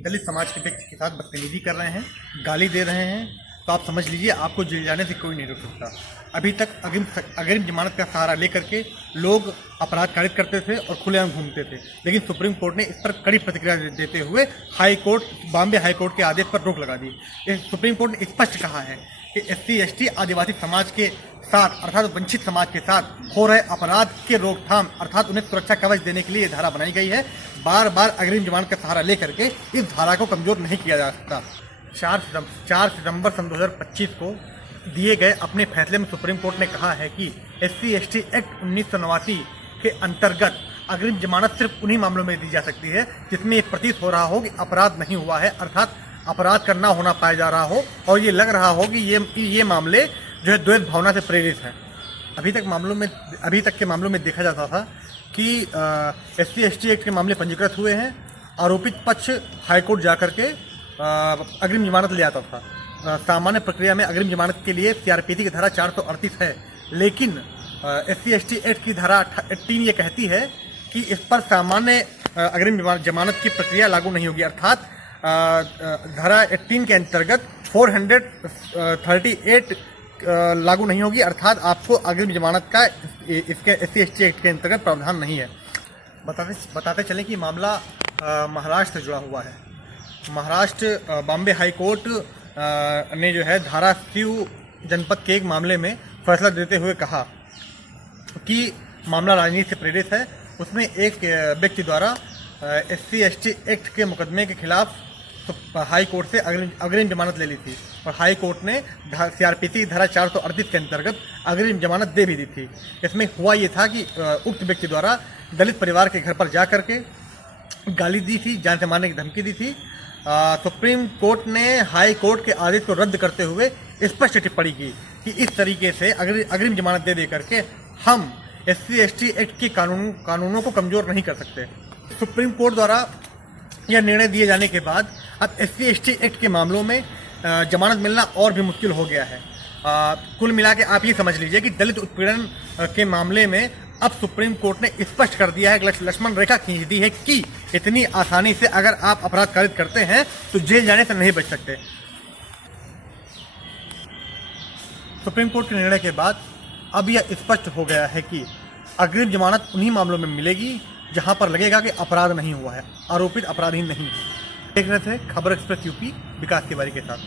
दलित समाज के व्यक्ति के साथ बदतमीजी कर रहे हैं, गाली दे रहे हैं, तो आप समझ लीजिए आपको जेल जाने से कोई नहीं रोक सकता। अभी तक अग्रिम जमानत का सहारा लेकर के लोग अपराध कारित करते थे और खुलेआम घूमते थे, लेकिन सुप्रीम कोर्ट ने इस पर कड़ी प्रतिक्रिया देते हुए बॉम्बे हाई कोर्ट के आदेश पर रोक लगा दी। सुप्रीम कोर्ट ने स्पष्ट कहा है कि SC/ST आदिवासी समाज के साथ अर्थात वंचित समाज के साथ हो रहे अपराध के रोकथाम अर्थात उन्हें सुरक्षा कवच देने के लिए यह धारा बनाई गई है। बार बार अग्रिम जमानत का सहारा लेकर के इस धारा को कमजोर नहीं किया जा सकता। 4 सितंबर सन 2025 को दिए गए अपने फैसले में सुप्रीम कोर्ट ने कहा है कि SC/ST एक्ट 1989 के अंतर्गत अग्रिम जमानत सिर्फ उन्हीं मामलों में दी जा सकती है जिसमें ये प्रतीत हो रहा हो कि अपराध नहीं हुआ है, अर्थात अपराध करना होना पाया जा रहा हो और ये लग रहा हो कि ये मामले जो है द्वेष भावना से प्रेरित है। अभी तक के मामलों में देखा जाता था कि SC/ST एक्ट के मामले पंजीकृत हुए हैं, आरोपित पक्ष हाईकोर्ट जाकर के अग्रिम जमानत ले आता था। सामान्य प्रक्रिया में अग्रिम जमानत के लिए CRPC की धारा 438 है, लेकिन SC/ST एक्ट की धारा 18 ये कहती है कि इस पर सामान्य अग्रिम जमानत की प्रक्रिया लागू नहीं होगी, अर्थात धारा 18 के अंतर्गत 438 लागू नहीं होगी, अर्थात आपको अग्रिम जमानत का इसके SC/ST एक्ट के अंतर्गत प्रावधान नहीं है। बताते चलें कि मामला महाराष्ट्र से जुड़ा हुआ है। महाराष्ट्र बॉम्बे हाई कोर्ट ने जो है धाराशिव जनपद के एक मामले में फैसला देते हुए कहा कि मामला राजनीति से प्रेरित है। उसमें एक व्यक्ति द्वारा SC/ST एक्ट के मुकदमे के खिलाफ हाई कोर्ट से अग्रिम जमानत ले ली थी और हाई कोर्ट ने CRPC धारा 438 के अंतर्गत अग्रिम जमानत दे भी दी थी। इसमें हुआ ये था कि उक्त व्यक्ति द्वारा दलित परिवार के घर पर जा करके गाली दी थी, जान से मारने की धमकी दी थी। सुप्रीम कोर्ट ने हाई कोर्ट के आदेश को रद्द करते हुए स्पष्ट टिप्पणी की कि इस तरीके से अग्रिम जमानत दे करके हम SC/ST एक्ट के कानूनों को कमज़ोर नहीं कर सकते। सुप्रीम कोर्ट द्वारा यह निर्णय दिए जाने के बाद अब SC/ST एक्ट के मामलों में जमानत मिलना और भी मुश्किल हो गया है। कुल मिला के आप ये समझ लीजिए कि दलित उत्पीड़न के मामले में अब सुप्रीम कोर्ट ने स्पष्ट कर दिया है, लक्ष्मण रेखा खींच दी है कि इतनी आसानी से अगर आप अपराध कारित करते हैं तो जेल जाने से नहीं बच सकते। सुप्रीम कोर्ट के निर्णय के बाद अब यह स्पष्ट हो गया है कि अग्रिम जमानत उन्हीं मामलों में मिलेगी जहां पर लगेगा कि अपराध नहीं हुआ है, आरोपित अपराधी नहीं है। देख रहे थे खबर एक्सप्रेस यूपी विकास तिवारी के साथ।